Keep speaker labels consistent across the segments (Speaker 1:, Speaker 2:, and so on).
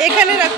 Speaker 1: এখানে রাখ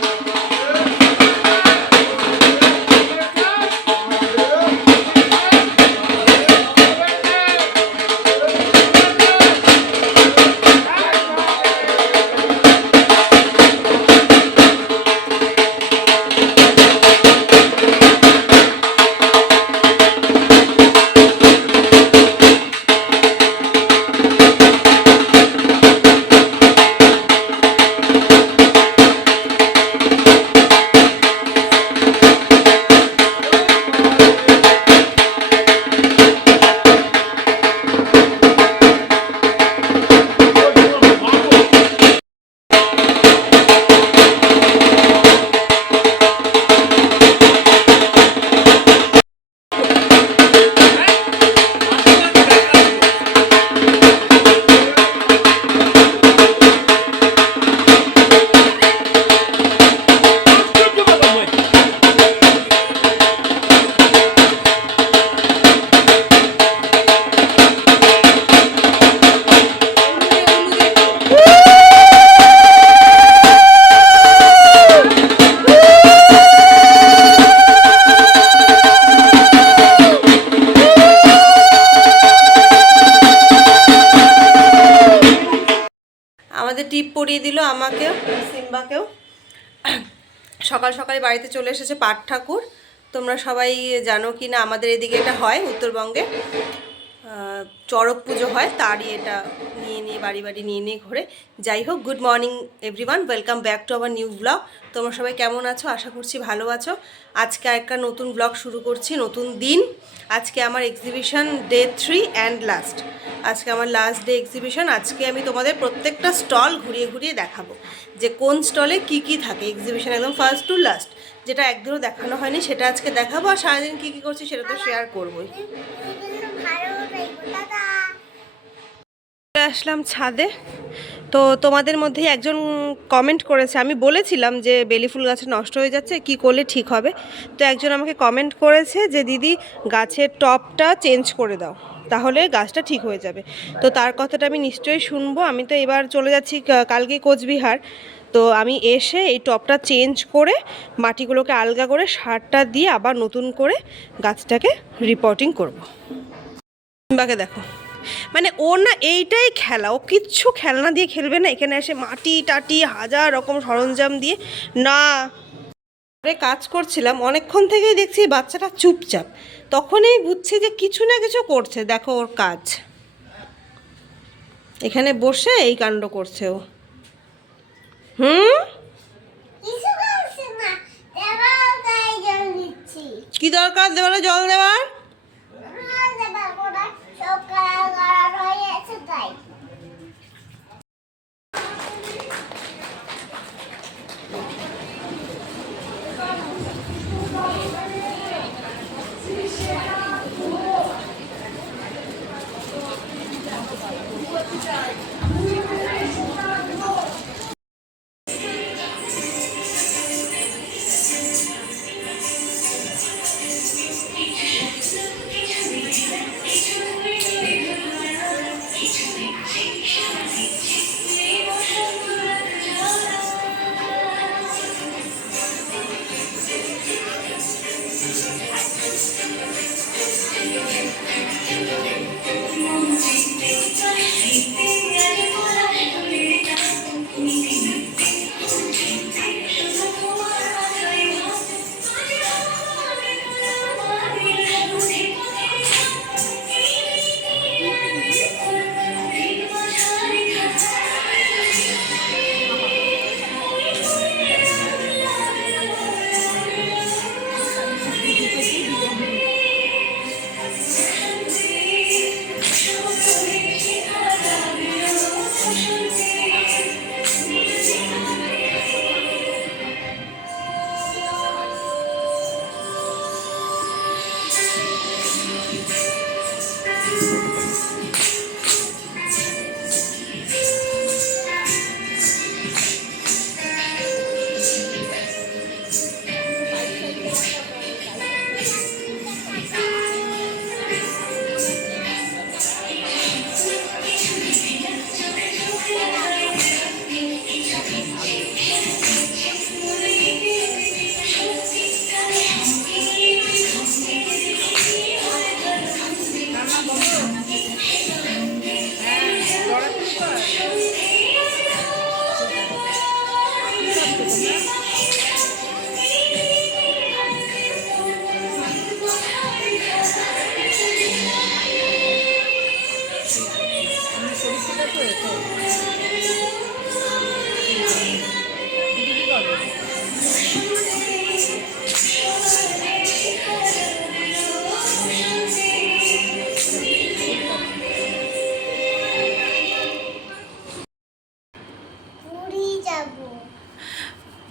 Speaker 1: পরিয়ে দিল আমাকেও, সিম্বাকেও। সকাল সকালে বাড়িতে চলে এসেছে পাট ঠাকুর। তোমরা সবাই জানো কি না আমাদের এদিকে এটা হয় উত্তরবঙ্গে। চড়ক পুজো হয়, তারই এটা নিয়ে নিয়ে, বাড়ি বাড়ি নিয়ে নিয়ে ঘুরে। যাই হোক good morning everyone welcome back to our new blog তোমরা সবাই কেমন আছো? আশা করছি ভালো আছো। আজকে একটা নতুন ব্লগ শুরু করছি, নতুন দিন। আজকে আমার exhibition day three and last আজকে আমার লাস্ট ডে এক্সিবিশন আজকে আমি তোমাদের প্রত্যেকটা স্টল ঘুরিয়ে ঘুরিয়ে দেখাবো। যে কোন স্টলে কি কি থাকে এক্সিবিশন একদম ফার্স্ট টু লাস্ট যেটা একদিনও দেখানো হয়নি, সেটা আজকে দেখাবো। আর সারাদিন কী কী করছি সেটা তো শেয়ার করবোই চলে আসলাম ছাদে। তো তোমাদের মধ্যে একজন কমেন্ট করেছে। আমি বলেছিলাম যে বেলি ফুল গাছ নষ্ট হয়ে যাচ্ছে, কি করলে ঠিক হবে? তো একজন আমাকে কমেন্ট করেছে যে, দিদি, গাছের টপটা চেঞ্জ করে দাও, তাহলে গাছটা ঠিক হয়ে যাবে। তো তার কথাটা আমি নিশ্চয়ই শুনব। আমি তো এবার চলে যাচ্ছি কালকে কোচবিহার। তো আমি এসে এই টপটা চেঞ্জ করে মাটিগুলোকে আলগা করে সারটা দিয়ে আবার নতুন করে গাছটাকে রিপোর্টিং করব। বাকে দেখো। মানে ওর না এইটাই খেলা। ও কিচ্ছু খেলনা দিয়ে খেলবে না। এখানে এসে মাটি টাটি হাজার রকম সরঞ্জাম দিয়ে না। কাজ করছিলাম। অনেকক্ষণ থেকেই দেখছি বাচ্চাটা চুপচাপ। তখনই বুঝছি যে কিছু না কিছু করছে। দেখো ওর কাজ। এখানে বসে এই কাণ্ড করছে ও। হুম? কি দরকার? দেওয়ালে জল দেওয়ার?
Speaker 2: Thank you.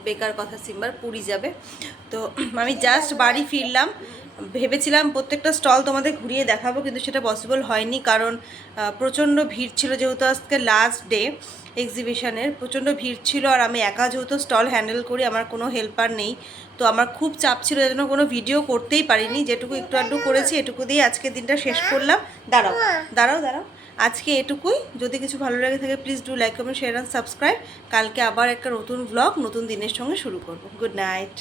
Speaker 1: বেকার কথা সিম্বার, পুরী যাবে। তো আমি জাস্ট বাড়ি ফিরলাম। ভেবেছিলাম প্রত্যেকটা স্টল তোমাদের ঘুরিয়ে দেখাবো, কিন্তু সেটা পসিবল হয়নি কারণ প্রচণ্ড ভিড় ছিল যেহেতু আজকে লাস্ট ডে এক্সিবিশনের প্রচণ্ড ভিড় ছিল আর আমি একা যেহেতু স্টল হ্যান্ডেল করি, আমার কোনো হেল্পার নেই। তো আমার খুব চাপ ছিল যেন কোনো ভিডিও করতেই পারিনি। যেটুকু একটু আধটু করেছি, এটুকু দিয়ে আজকের দিনটা শেষ করলাম। দাঁড়াও দাঁড়াও দাঁড়াও। আজকে এটুকুই। যদি কিছু ভালো লাগে থাকে please do like comment share and subscribe কালকে আবার একটা নতুন ব্লগ নতুন দিনের সঙ্গে শুরু করব। Good night